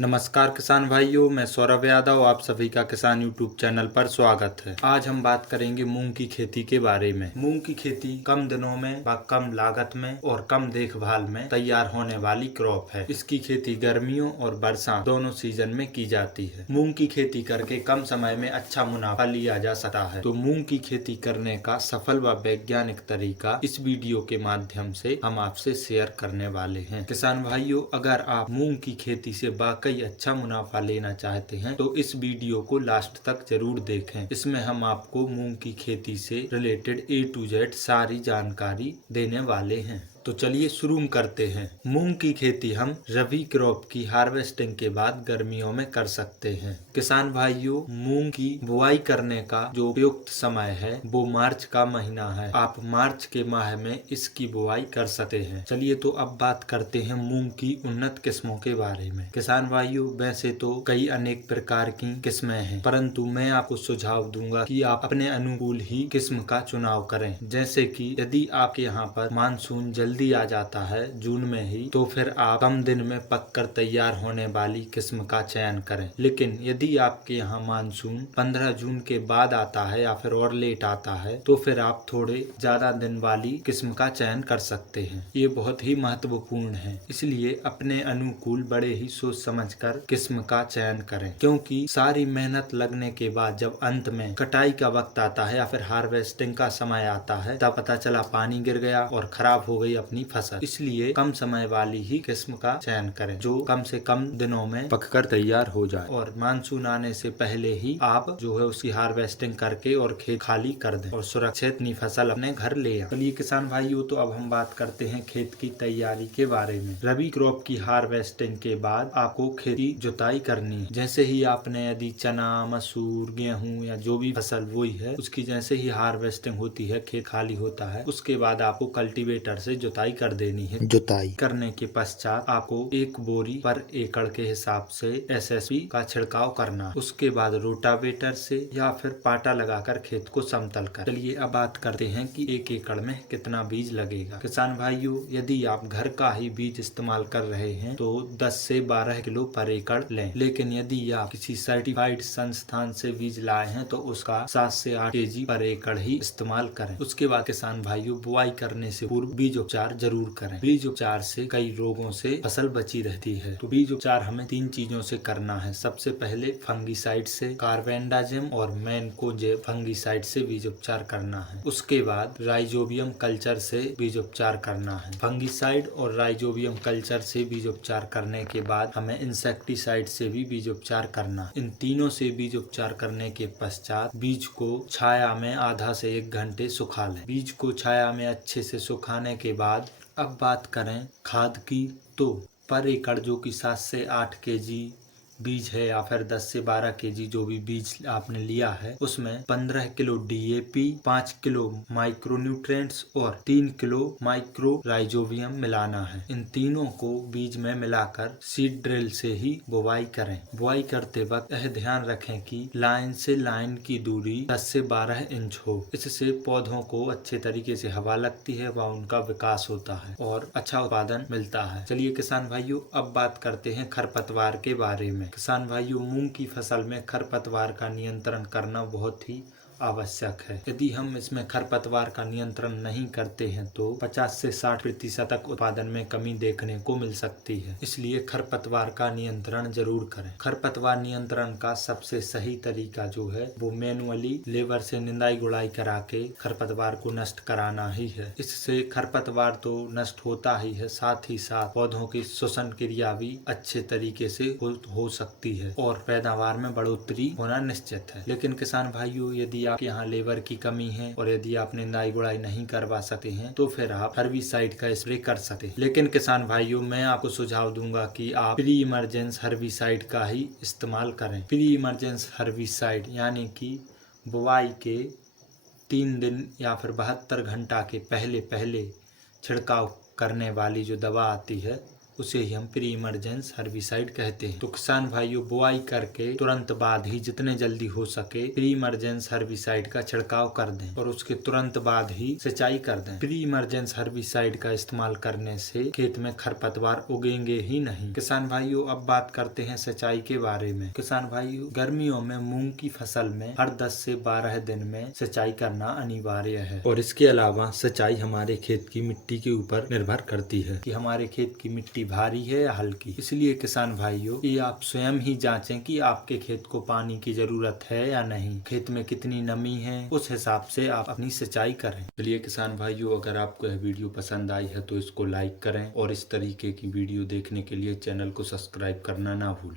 नमस्कार किसान भाइयों, मैं सौरभ यादव आप सभी का किसान यूट्यूब चैनल पर स्वागत है। आज हम बात करेंगे मूंग की खेती के बारे में। मूंग की खेती कम दिनों में व कम लागत में और कम देखभाल में तैयार होने वाली क्रॉप है। इसकी खेती गर्मियों और बरसात दोनों सीजन में की जाती है। मूंग की खेती करके कम समय में अच्छा मुनाफा लिया जा सकता है। तो मूंग की खेती करने का सफल व वैज्ञानिक तरीका इस वीडियो के माध्यम से हम आपसे शेयर करने वाले हैं। किसान भाइयों, अगर आप मूंग की खेती से वाकई अच्छा मुनाफा लेना चाहते हैं तो इस वीडियो को लास्ट तक जरूर देखें। इसमें हम आपको मूंग की खेती से रिलेटेड A to Z सारी जानकारी देने वाले हैं। तो चलिए शुरू करते हैं। मूंग की खेती हम रबी क्रॉप की हार्वेस्टिंग के बाद गर्मियों में कर सकते हैं। किसान भाइयों, मूंग की बुआई करने का जो उपयुक्त समय है वो मार्च का महीना है। आप मार्च के माह में इसकी बुआई कर सकते हैं। चलिए तो अब बात करते हैं मूंग की उन्नत किस्मों के बारे में। किसान भाइयों, वैसे तो कई अनेक प्रकार की किस्में हैं, परंतु मैं आपको सुझाव दूंगा कि आप अपने अनुकूल ही किस्म का चुनाव करें। जैसे कि यदि आपके यहाँ पर मानसून जल्दी आ जाता है जून में ही, तो फिर आप कम दिन में पककर तैयार होने वाली किस्म का चयन करें। लेकिन यदि आपके यहाँ मानसून 15 जून के बाद आता है या फिर और लेट आता है, तो फिर आप थोड़े ज्यादा दिन वाली किस्म का चयन कर सकते हैं। ये बहुत ही महत्वपूर्ण है, इसलिए अपने अनुकूल बड़े ही सोच समझकर किस्म का चयन करें, क्योंकि सारी मेहनत लगने के बाद जब अंत में कटाई का वक्त आता है या फिर हार्वेस्टिंग का समय आता है, तब पता चला पानी गिर गया और खराब हो गई अपनी फसल। इसलिए कम समय वाली ही किस्म का चयन करें जो कम से कम दिनों में पककर तैयार हो जाए और मानसून आने से पहले ही आप जो है उसकी हार्वेस्टिंग करके और खेत खाली कर दें और सुरक्षित अपनी फसल अपने घर ले आए। चलिए किसान भाइयों, तो अब हम बात करते हैं खेत की तैयारी के बारे में। रबी क्रॉप की हार्वेस्टिंग के बाद आपको खेत की जुताई करनी है। जैसे ही आपने यदि चना, मसूर, गेहूं या जो भी फसल बोई है, उसकी जैसे ही हार्वेस्टिंग होती है, खेत खाली होता है, उसके बाद आपको कल्टीवेटर से जुताई कर देनी है। जुताई करने के पश्चात आपको 1 बोरी पर एकड़ के हिसाब से SSP का छिड़काव करना। उसके बाद रोटावेटर से या फिर पाटा लगाकर खेत को समतल कर। चलिए अब बात करते हैं कि 1 एकड़ में कितना बीज लगेगा। किसान भाइयों, यदि आप घर का ही बीज इस्तेमाल कर रहे हैं तो 10 से 12 किलो पर एकड़ लें। लेकिन यदि आप किसी सर्टिफाइड संस्थान से बीज लाए हैं तो उसका 7 से 8 kg पर एकड़ ही इस्तेमाल करें। उसके बाद किसान भाइयों, बुआई करने से पूर्व बीज उपचार जरूर करें। बीज उपचार से कई रोगों से फसल बची रहती है। तो बीज उपचार हमें 3 चीजों से करना है। सबसे पहले फंगीसाइड से, कार्बेंडाजिम और मैनकोजेब फंगीसाइड से बीज उपचार करना है। उसके बाद राइजोबियम कल्चर से बीज उपचार करना है। फंगीसाइड और राइजोबियम कल्चर से बीज उपचार करने के बाद हमें इंसेक्टिसाइड से भी बीज उपचार करना है। इन तीनों से बीज उपचार करने के पश्चात बीज को छाया में आधा से 1 घंटे सुखा लें। बीज को छाया में अच्छे से सुखाने के बाद अब बात करें खाद की, तो पर एकड़ जो कि 7 से 8 kg बीज है या फिर 10 से 12 kg जो भी बीज आपने लिया है, उसमें 15 kilo DAP, 5 kilo micro nutrients और 3 किलो माइक्रो राइजोबियम मिलाना है। इन तीनों को बीज में मिलाकर सीड ड्रिल से ही बुआई करें। बुआई करते वक्त यह ध्यान रखें कि लाइन से लाइन की दूरी 10 से 12 इंच हो। इससे पौधों को अच्छे तरीके से हवा लगती है व उनका विकास होता है और अच्छा उत्पादन मिलता है। चलिए किसान भाइयों, अब बात करते हैं खरपतवार के बारे में। किसान भाइयों, मूंग की फसल में खरपतवार का नियंत्रण करना बहुत ही आवश्यक है। यदि हम इसमें खरपतवार का नियंत्रण नहीं करते हैं तो 50 से 60% तक उत्पादन में कमी देखने को मिल सकती है। इसलिए खरपतवार का नियंत्रण जरूर करें। खरपतवार नियंत्रण का सबसे सही तरीका जो है वो मैनुअली लेबर से निंदाई गुड़ाई करा के खरपतवार को नष्ट कराना ही है। इससे खरपतवार तो नष्ट होता ही है, साथ ही साथ पौधों की श्वसन क्रिया भी अच्छे तरीके से हो सकती है और पैदावार में बढ़ोतरी होना निश्चित है। लेकिन किसान भाइयों, यदि आपके यहाँ लेबर की कमी है और यदि आप निंदाई गुड़ाई नहीं करवा सकते हैं तो फिर आप हर्बिसाइड का स्प्रे कर सकते हैं। लेकिन किसान भाइयों, मैं आपको सुझाव दूंगा कि आप प्री इमरजेंस हर्बिसाइड का ही इस्तेमाल करें। प्री इमरजेंस हर्बिसाइड यानी कि बुआई के 3 दिन या फिर 72 घंटा के पहले पहले छिड़काव करने वाली जो दवा आती है उसे ही हम प्री इमरजेंस हर्बिसाइड कहते हैं। तो किसान भाइयों, बुआई करके तुरंत बाद ही जितने जल्दी हो सके प्री इमरजेंस हर्बिसाइड का छिड़काव कर दें और उसके तुरंत बाद ही सिंचाई कर दें। प्री इमरजेंस हर्बिसाइड का इस्तेमाल करने से खेत में खरपतवार उगेंगे ही नहीं। किसान भाइयों, अब बात करते हैं सिंचाई के बारे में। किसान भाइयों, गर्मियों में मूंग की फसल में हर 10 से 12 दिन में सिंचाई करना अनिवार्य है। और इसके अलावा सिंचाई हमारे खेत की मिट्टी के ऊपर निर्भर करती है कि हमारे खेत की मिट्टी भारी है या हल्की। इसलिए किसान भाइयों, ये आप स्वयं ही जांचें कि आपके खेत को पानी की जरूरत है या नहीं, खेत में कितनी नमी है, उस हिसाब से आप अपनी सिंचाई करें। चलिए किसान भाइयों, अगर आपको यह वीडियो पसंद आई है तो इसको लाइक करें और इस तरीके की वीडियो देखने के लिए चैनल को सब्सक्राइब करना ना भूलें।